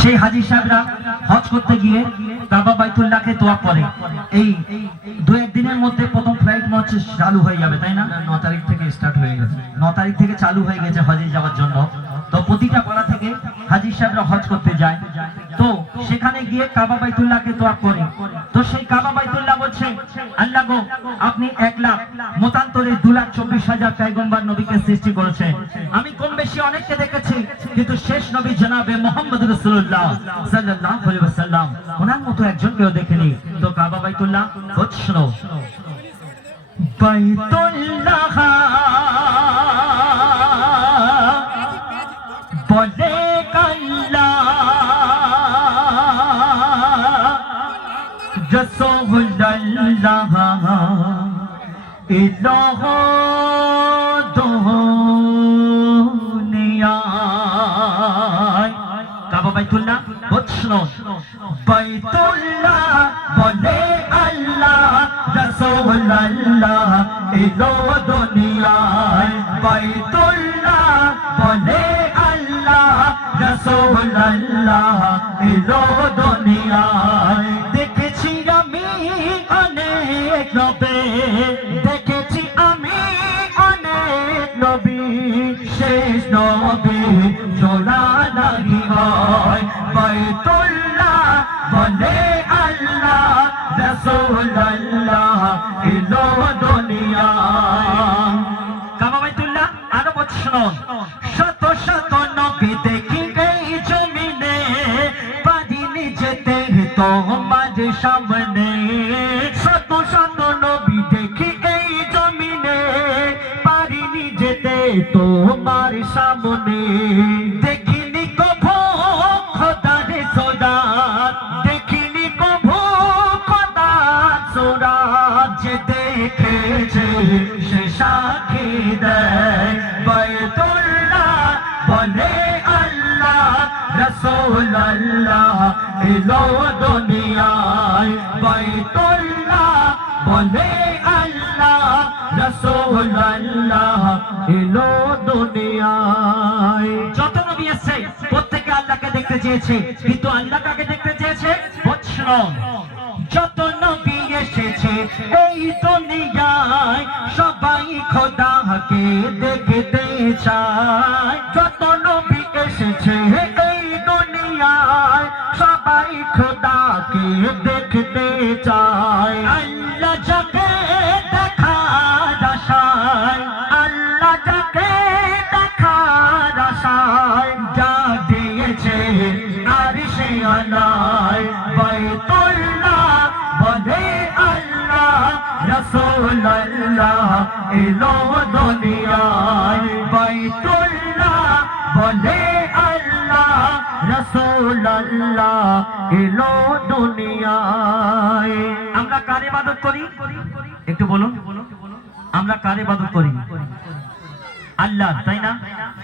সেই হাজী সাহেবরা হজ করতে গিয়ে কাবা বাইতুল্লাহকে তোয়াফ করে। এই 2-1 দিনের মধ্যে প্রথম ফ্লাইট হচ্ছে চালু হয়ে যাবে, তাই না? 9 তারিখ থেকে স্টার্ট হয়ে গেছে, 9 তারিখ থেকে চালু হয়ে গেছে হজে যাওয়ার জন্য। তো প্রতিটা পাড়া থেকে হাজী সাহেবরা হজ করতে যায়, তো সেখানে গিয়ে কাবা বাইতুল্লাহকে তোয়াফ করে। তো সেই কাবা বাইতুল্লাহ বলছে, আল্লাহ গো, আপনি 1 লাখ মতান্তরে 2,24,000 পয়গম্বর নবীকে সৃষ্টি করেছেন। আমি কম বেশি অনেককে দেখেছি, কিন্তু শেষ নবী জনাবে মুহাম্মদ রাসূলুল্লাহ সাল্লাল্লাহু আলাইহি ওয়াসাল্লাম ওনার মতো একজনকেও দেখিনি। তো কাবা বাইতুল্লাহ শোনো, বাইতুল্লাহ বলে আল্লাহ রাসূলুল্লাহ ইলাহ দুনিয়ায়। কাবা বাইতুল্লাহ শোনো, বাইতুল্লাহ বলে আল্লাহ রাসূলুল্লাহ ইলাহ দুনিয়ায়। বাইতুল্লাহ বলে আল্লাহ রাসূলুল্লাহ ইলাহ দুনিয়ায়। দেখেছি আমি অনেক নবী, দেখেছি আমি অনেক নবী, শেষ নবী জোড়া লাগি হয়। বাইতুল্লাহ বলে আল্লাহ রাসূলুল্লাহ ইলাহ দুনিয়ায়। কাবা বাইতুল্লাহ আরো বলছেন, শত শত নবী দেখি এই জমিনে, পারিনি যেতে তোমার সামনে। শত শত নবী দেখি এই জমিনে, পারিনি যেতে তোমার সামনে। দেখিনি কভু খোদার সুরাত, দেখিনি কভু খোদার সুরাত, যে দেখেছে সে সাক্ষী দেয়। বাইতুল্লাহ বলে আল্লাহ রাসূলুল্লাহ ইলাহ দুনিয়ায়। বাইতুল্লাহ বলে আল্লাহ রাসূলুল্লাহ ইলাহ দুনিয়ায়। যত নবী এসেছে প্রত্যেকে আল্লাহকে দেখতে চেয়েছে, কিন্তু আল্লাহ কাকে দেখতে চেয়েছে? বলছিলাম, যত নবী এসেছে এই দুনিয়ায় সবাই খোদাকে দেখতে চায়। যত নবী এসেছে এই দুনিয়ায় সবাই খোদাকে দেখতে চায়। আল্লাহ যাকে দেখার আশায়, আল্লাহ যাকে দেখার আশায়, যা দিয়েছে আরশে আলায়। বাইতুল্লাহ বলে আল্লাহ রাসূলুল্লাহ ইলাহ দুনিয়ায়। বাইতুল্লাহ বলে আল্লাহ রাসূলুল্লাহ ইলাহ দুনিয়ায়। আমরা কার ইবাদত করি? একটু বলুন, আমরা কার ইবাদত করি? আল্লাহ, তাই না?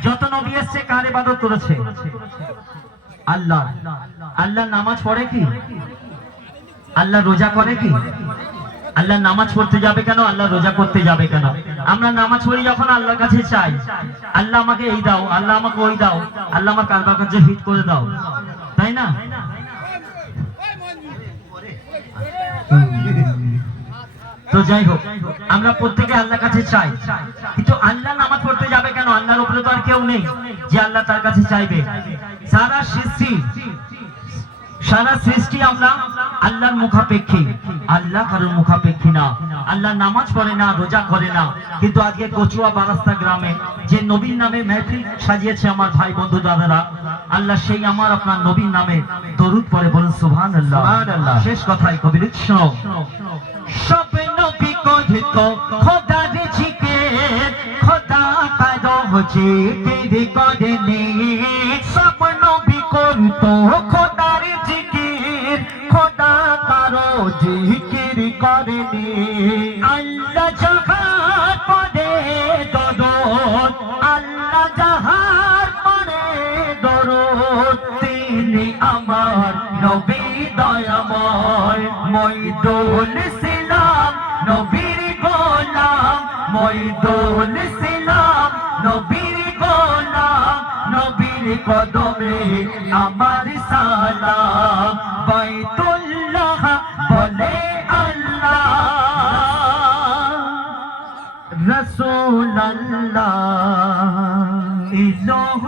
যত নবী এসেছে কার ইবাদত করেছে? আল্লাহ। আল্লাহ নামাজ পড়ে কি? আল্লাহ রোজা করে কি? আল্লাহ নামাজ পড়তে যাবে কেন? আল্লাহ রোজা করতে যাবে কেন? আমরা নামাজ পড়ি যখন আল্লাহর কাছে চাই, আল্লাহ আমাকে এই দাও, আল্লাহ আমাকে ওই দাও, আল্লাহ আমার কারবার কাছে হিট করে দাও, তাই না? তো যাই হোক, আমরা প্রত্যেকে আল্লাহর কাছে চাই, কিন্তু আল্লাহ নামাজ পড়তে যাবে কেন? আল্লাহর উপরে তো আর কেউ নেই যে আল্লাহ তার কাছে চাইবে। সারা সৃষ্টি আমরা আল্লাহর মুখাপেক্ষী, আল্লাহ কারোর মুখাপেক্ষী না। আল্লাহ নামাজ পড়ে না, রোজা করে না, কিন্তু আজকে কচুয়া বারাস্তা গ্রামে যে নবীর নামে মেহফিল সাজিয়েছে আমার ভাই বন্ধু দাদারা, আল্লাহ সেই আমার আপনার নবীর নামে দরুদ পড়ে, বলুন সুবহানাল্লাহ। শেষ কথাই কবির শোনো, সব নবী কহিত খোদার জিকির, খোদা কারো জিকির করেনি। সব নবী করিত খোদার জিকির, খোদা কারো জিকির করেনি। আল্লাহ যাহার পরে দরদ, আল্লাহ যাহার পরে দরদ, তিনি আমার নবী দয়াময়। মইদুল ইসলাম নবীর গোলাম, মইদুল ইসলাম নবীর গোলাম, নবীর কদমে আমার সালাম বাইতুল্লাহ বলে আল্লাহ রাসূলুল্লাহ ইলাহ